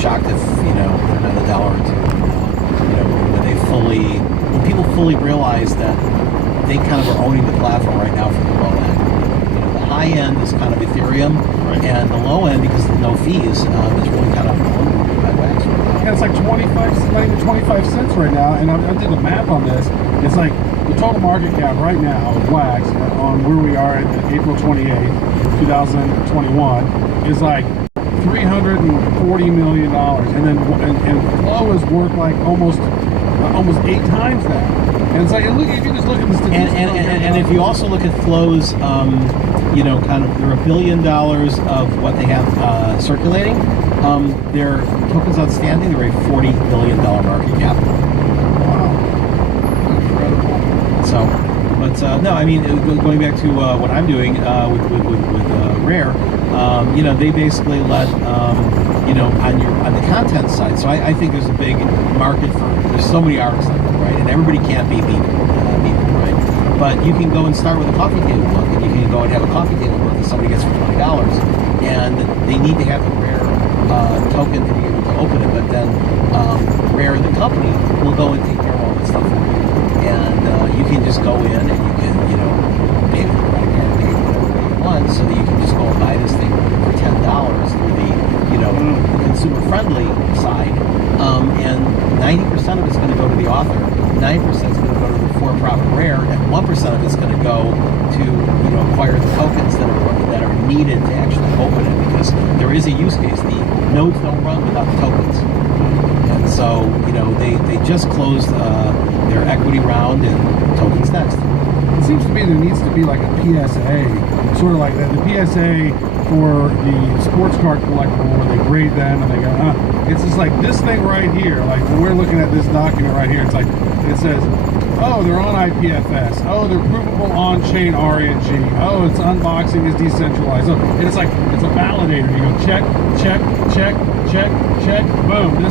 shocked if another dollar or two. When people fully realize that they kind of are owning the platform right now for the low end. The high end is kind of Ethereum, right, and the low end, because of no fees, is really kind of owned by Wax right now. Yeah, it's like 25 cents right now, and I did the math on this. It's like the total market cap right now of Wax on where we are at April 28th, 2021 is like $340 million, and then and flow is worth like almost 8 times that. And it's like, look, if you just look at the statistics, and if you also look at flows, kind of there are $1 billion of what they have circulating. Their tokens outstanding, they're a $40 billion market cap. Wow, incredible. So, but no, I mean, going back to what I'm doing with Rare, they basically let on the content side. So I think there's a big market for. There's so many artists out there, right? And everybody can't be people, right? But you can go and start with a coffee table book, and you can go and have a coffee table book that somebody gets for $20, and they need to have a Rare token to be able to open it. But then Rare, the company, will go and take care of all that stuff for you, and you can just go in and you can, pay with a credit card, pay whatever you want, so that you can just go and buy this thing for $10 through the consumer-friendly side, and 90% of it's going to go to the author, 90% is going to go to the for-profit Rare, and 1% of it's going to go to acquire the tokens that are needed to actually open it, because there is a use case. The nodes don't run without the tokens, and so they just closed their equity round, and tokens next. It seems to me there needs to be like a PSA, sort of like that. The PSA for the sports card collectible, where they grade them and they go, it's just like this thing right here. Like when we're looking at this document right here, it's like it says, oh, they're on IPFS. Oh, they're provable on-chain RNG. Oh, it's unboxing is decentralized. Oh, and it's like it's a validator. You go check, check, check, check, check. Boom.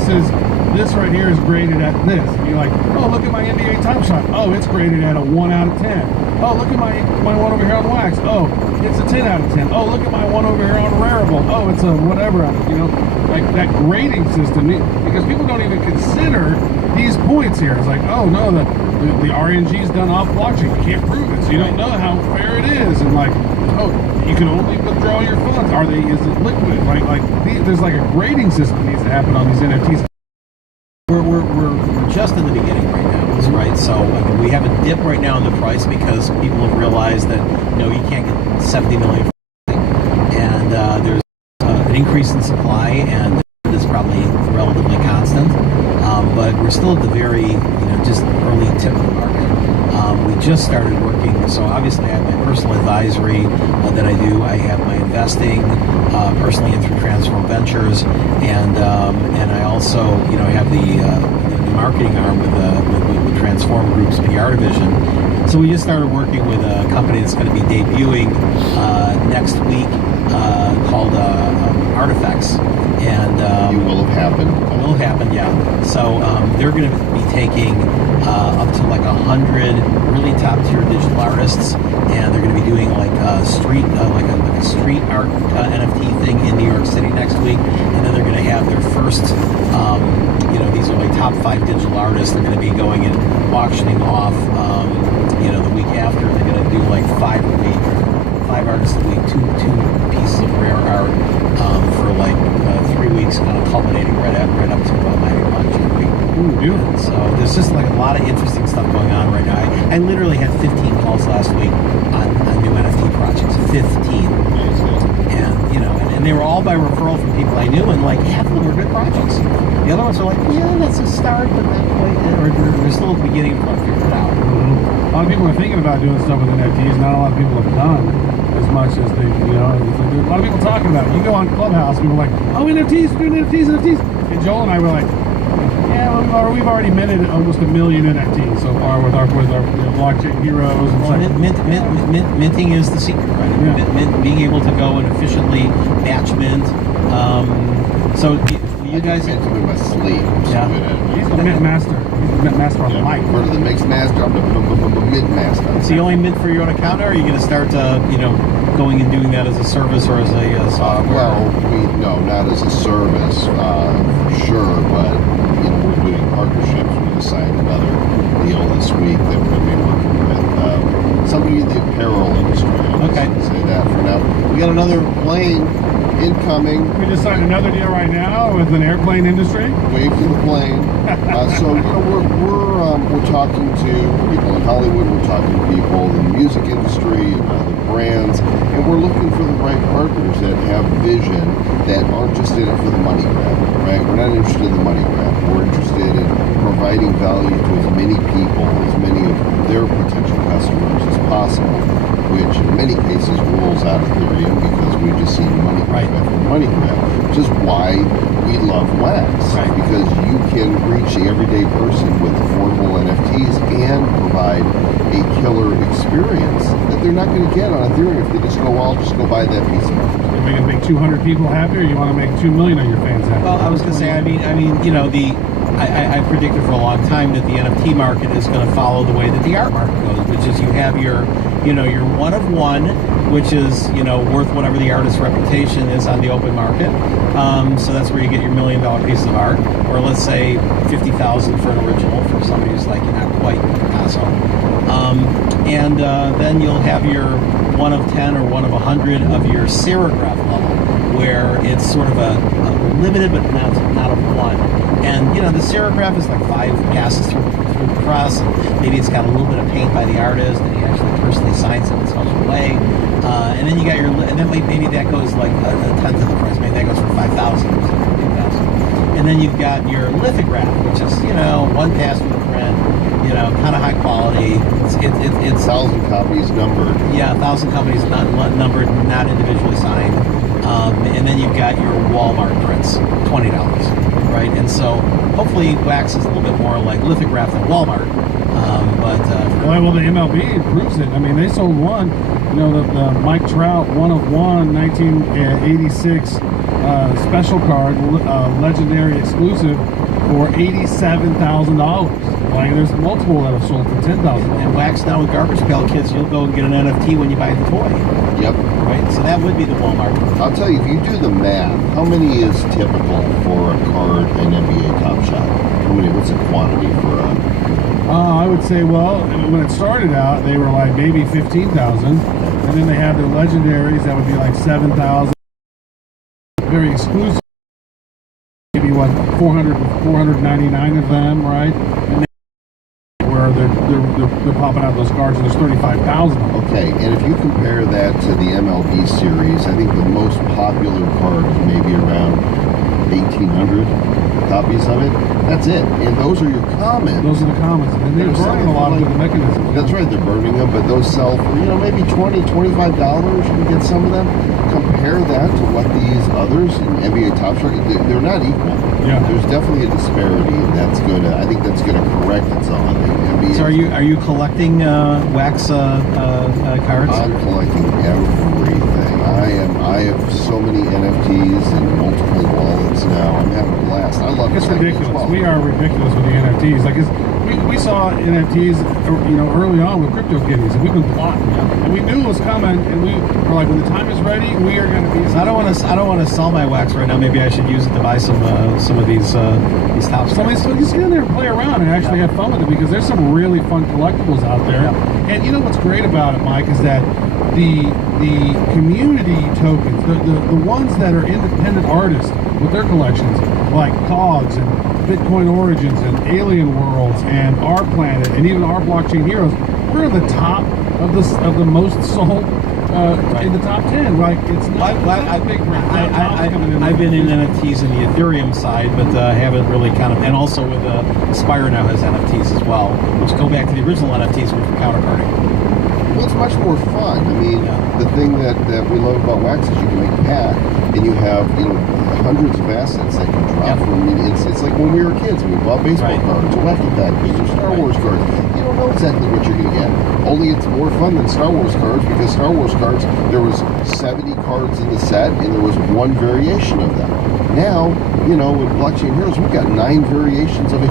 This right here is graded at this. And you're like, oh, look at my NBA Time Shot. Oh, it's graded at a 1 out of 10. Oh, look at my one over here on Wax. Oh, it's a 10 out of 10. Oh, look at my one over here on Rarible. Oh, it's a whatever. Like that grading system, because people don't even consider these points here. It's like, oh no, the RNG is done off blockchain. You can't prove it, so you don't know how fair it is. And like, oh, you can only withdraw your funds. Is it liquid? There's like a grading system that needs to happen on these NFTs. We're just in the beginning right now, right? So we have a dip right now in the price because people have realized that you can't get 70 million, and there's an increase in supply, and it's probably relatively constant. But we're still at the very just early tip of the market. We just started working, so obviously I have my personal advisory that I do. I have my investing personally and through Transform Ventures, and I also have the marketing arm with Transform Group's PR division. So we just started working with a company that's going to be debuting next week called Artifacts, and it will have happened. Will happen, yeah. So they're going to be taking up to like 100 really top tier digital artists, and they're going to be doing like a street like a street art NFT thing in New York City next week, and then they're going to have their first these are like top 5 digital artists. They're going to be going and auctioning off the week after. They're going to do like 5 a week, 5 artists a week, two pieces of rare art for like 3 weeks, kind of culminating right up to Miami Blockchain Week. Ooh, beautiful. So there's just like a lot of interesting stuff going on right now. I literally had 15 calls last week on new NFT projects. 15. And they were all by referral from people I knew, and like half of them were good projects. The other ones are like, yeah, that's a start, but they're still at the beginning of trying to figure it out. A lot of people are thinking about doing stuff with NFTs. Not a lot of people have done as much as they, there's a lot of people talking about it. You go on Clubhouse, people are like, oh, NFTs, we're doing NFTs. And Joel and I were like, yeah, well, we've already minted almost 1 million NFTs so far with our blockchain heroes. And minting is the secret, right? Yeah. Being able to go and efficiently batch mint. So you guys get to my sleep. Yeah. He's the mint master. He's the mint master on the mic. Part of the mix master. I'm the mint master. So you only mint for your own account, or are you going to start, going and doing that as a service or as a software? No, not as a service. got another plane incoming. We just signed another deal right now with an airplane industry. Wave to the plane. So we're talking to people in Hollywood. We're talking to people in the music industry and other brands, and we're looking for the right partners that have vision, that aren't just in it for the money grab. Right? We're not interested in the money grab. We're interested in providing value to as many people, as many of their potential customers as possible, which in many cases rules out Ethereum because we just see money grab after money grab, which is why we love Wax, because you can reach the everyday person with affordable NFTs and provide a killer experience that they're not going to get on Ethereum if they just go, well, I'll just go buy that piece of art. Are we going to make 200 people happy, or you want to make 2 million of your fans happy? Well, I was going to say, I mean, I predicted for a long time that the NFT market is going to follow the way that the art market goes, which is you have your one of one, which is, worth whatever the artist's reputation is on the open market. So that's where you get your $1 million piece of art, or let's say 50,000 for an original for somebody who's like not quite Picasso. And then you'll have your 1 of 10 or 1 of 100 of your serigraph level, where it's sort of a limited but not a one. And the serigraph is like 5 passes through the press, and maybe it's got a little bit of paint by the artist, and he actually personally signs it in a special way. And then you got and then maybe that goes like a tenth of the price. Maybe that goes for 5,000 or something like that. And then you've got your lithograph, which is 1 pass through the print, kind of high quality. It's 1,000 copies numbered. Yeah, 1,000 copies not numbered, not individually signed. And then you've got your Walmart prints, $20, right? And so hopefully Wax is a little bit more like lithograph than Walmart. Well, the MLB proves it. I mean, they sold one, the Mike Trout 1 of 1 1986 special card, legendary exclusive, for $87,000. Like, there's multiple that have sold for $10,000. And Wax now with Garbage Pail Kids, you'll go and get an NFT when you buy the toy. Yep. Right? So that would be the Walmart. I'll tell you, if you do the math, how many is typical for a card in NBA Top Shot? What's the quantity for a... I would say, well, when it started out, they were like maybe 15,000. And then they have their legendaries, that would be like 7,000. Very exclusive. Maybe, 499 of them, right? And where they're popping out those cards, and there's 35,000 of them. Okay, and if you compare that to the MLB series, I think the most popular card is maybe around 1,800 copies of it. That's it. And those are your commons. Those are the commons. And they're burning a lot of the mechanisms. That's right, they're burning them, but those sell for, maybe $20, $25. You can get some of them. Compare that to what these others in NBA Top Shot, they're not equal. Yeah. There's definitely a disparity, and I think that's going to correct itself. I think NBA. So are you collecting Wax cards? I'm collecting everything. I have so many NFTs and multiple wallets now. I'm having a blast. I love It's collecting as ridiculous. well. We are ridiculous with the NFTs. Like, we saw NFTs, early on with CryptoKitties, and we've been plotting, and we knew it was coming, and we were like, when the time is ready, we are going to be. I don't want to sell my Wax right now. Maybe I should use it to buy some of these top So just get in there and play around and actually have fun with it, because there's some really fun collectibles out there. Yeah. And what's great about it, Mike, is that the community tokens, the ones that are independent artists with their collections, like Cogs and Bitcoin Origins and Alien Worlds and Our Planet and even Our Blockchain Heroes, we're in the top of the most sold in the top 10. Like, it's not a big brand. I've been in NFTs in the Ethereum side, but haven't really and also with Spire now has NFTs as well, which go back to the original NFTs, which were counterparty. Well, it's much more fun. I mean, the thing that we love about Wax is you can make a pack, and you have hundreds of assets that can drop from. It's like when we were kids and we bought baseball cards or wacky packages or Star Wars cards. You don't know exactly what you're going to get. Only it's more fun than Star Wars cards, because Star Wars cards, there was 70 cards in the set, and there was one variation of them. Now, with Blockchain Heroes, we've got 9 variations of a